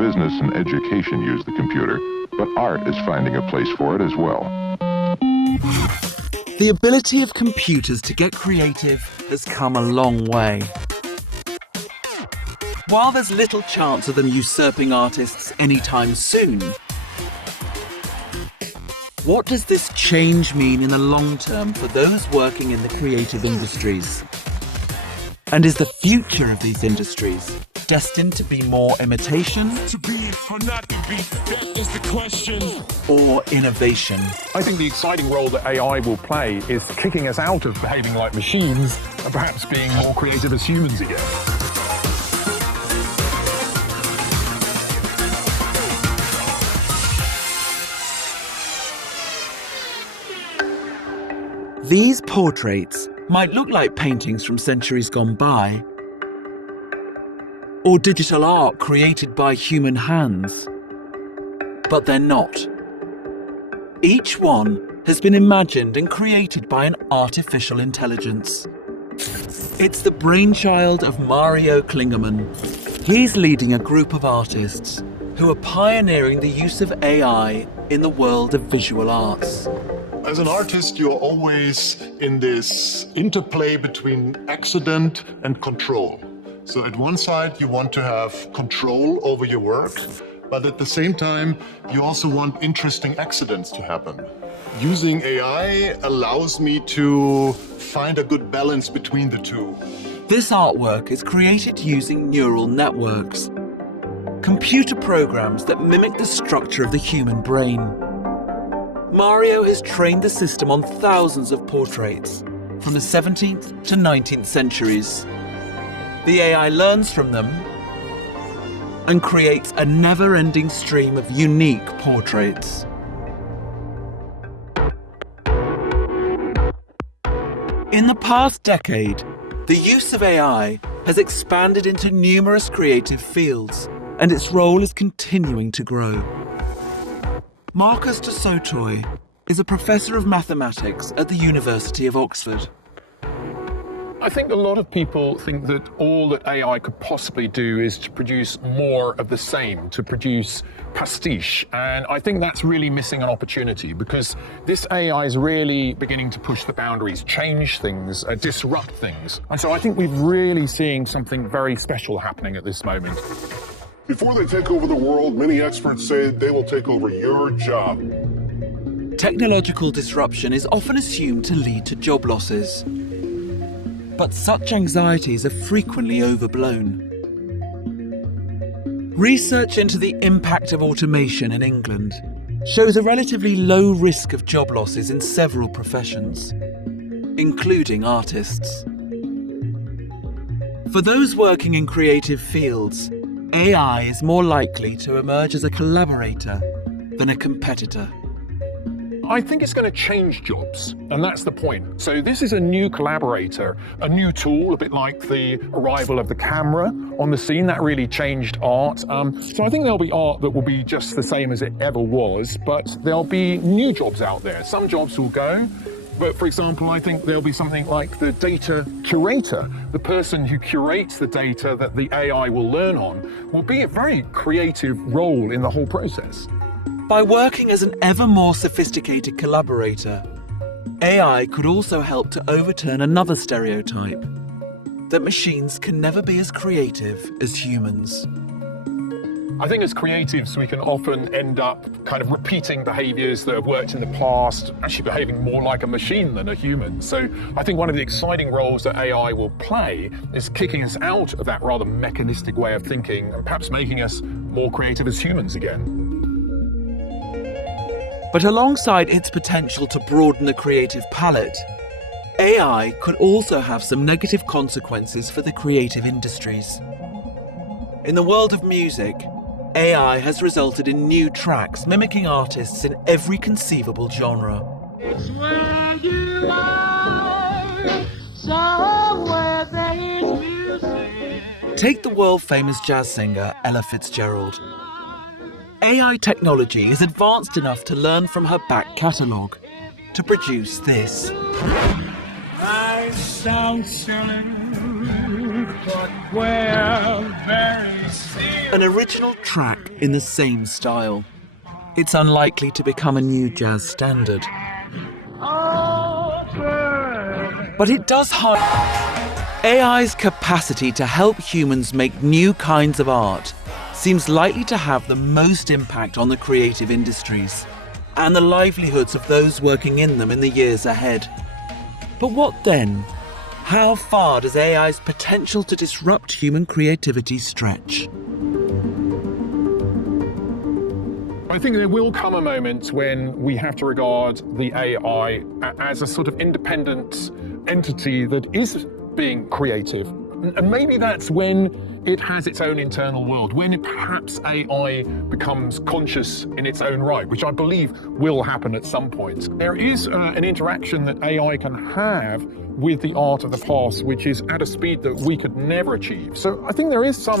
business and education use the computer, but art is finding a place for it as well. The ability of computers to get creative has come a long way. While there's little chance of them usurping artists anytime soon, what does this change mean in the long term for those working in the creative industries? And is the future of these industries destined to be more imitation? To be or not to be, that is the question. Or innovation? I think the exciting role that AI will play is kicking us out of behaving like machines and perhaps being more creative as humans again. These portraits might look like paintings from centuries gone by, or digital art created by human hands, but they're not. Each one has been imagined and created by an artificial intelligence. It's the brainchild of Mario Klingemann. He's leading a group of artists who are pioneering the use of AI in the world of visual arts. As an artist, you're always in this interplay between accident and control. So at one side, you want to have control over your work, but at the same time, you also want interesting accidents to happen. Using AI allows me to find a good balance between the two. This artwork is created using neural networks, computer programs that mimic the structure of the human brain. Mario has trained the system on thousands of portraits from the 17th to 19th centuries. The AI learns from them and creates a never-ending stream of unique portraits. In the past decade, the use of AI has expanded into numerous creative fields, and its role is continuing to grow. Marcus du Sautoy is a professor of mathematics at the University of Oxford. I think a lot of people think that all that AI could possibly do is to produce more of the same, to produce pastiche. And I think that's really missing an opportunity, because this AI is really beginning to push the boundaries, change things, disrupt things. And so I think we're really seeing something very special happening at this moment. Before they take over the world, many experts say they will take over your job. Technological disruption is often assumed to lead to job losses. But such anxieties are frequently overblown. Research into the impact of automation in England shows a relatively low risk of job losses in several professions, including artists. For those working in creative fields, AI is more likely to emerge as a collaborator than a competitor. I think it's going to change jobs, and that's the point. So this is a new collaborator, a new tool, a bit like the arrival of the camera on the scene. That really changed art. So I think there'll be art that will be just the same as it ever was, but there'll be new jobs out there. Some jobs will go, but for example, I think there'll be something like the data curator. The person who curates the data that the AI will learn on will be a very creative role in the whole process. By working as an ever more sophisticated collaborator, AI could also help to overturn another stereotype, that machines can never be as creative as humans. I think as creatives, we can often end up kind of repeating behaviors that have worked in the past, actually behaving more like a machine than a human. So I think one of the exciting roles that AI will play is kicking us out of that rather mechanistic way of thinking and perhaps making us more creative as humans again. But alongside its potential to broaden the creative palette, AI could also have some negative consequences for the creative industries. In the world of music, AI has resulted in new tracks mimicking artists in every conceivable genre. It's where you are, somewhere there is music. Take the world-famous jazz singer Ella Fitzgerald. AI technology is advanced enough to learn from her back catalogue to produce this. I sound silly, but well, very still. An original track in the same style. It's unlikely to become a new jazz standard. But it does highlight AI's capacity to help humans make new kinds of art seems likely to have the most impact on the creative industries and the livelihoods of those working in them in the years ahead. But what then? How far does AI's potential to disrupt human creativity stretch? I think there will come a moment when we have to regard the AI as a sort of independent entity that is being creative. And maybe that's when it has its own internal world, when perhaps AI becomes conscious in its own right, which I believe will happen at some point. There is an interaction that AI can have with the art of the past, which is at a speed that we could never achieve. So I think there is some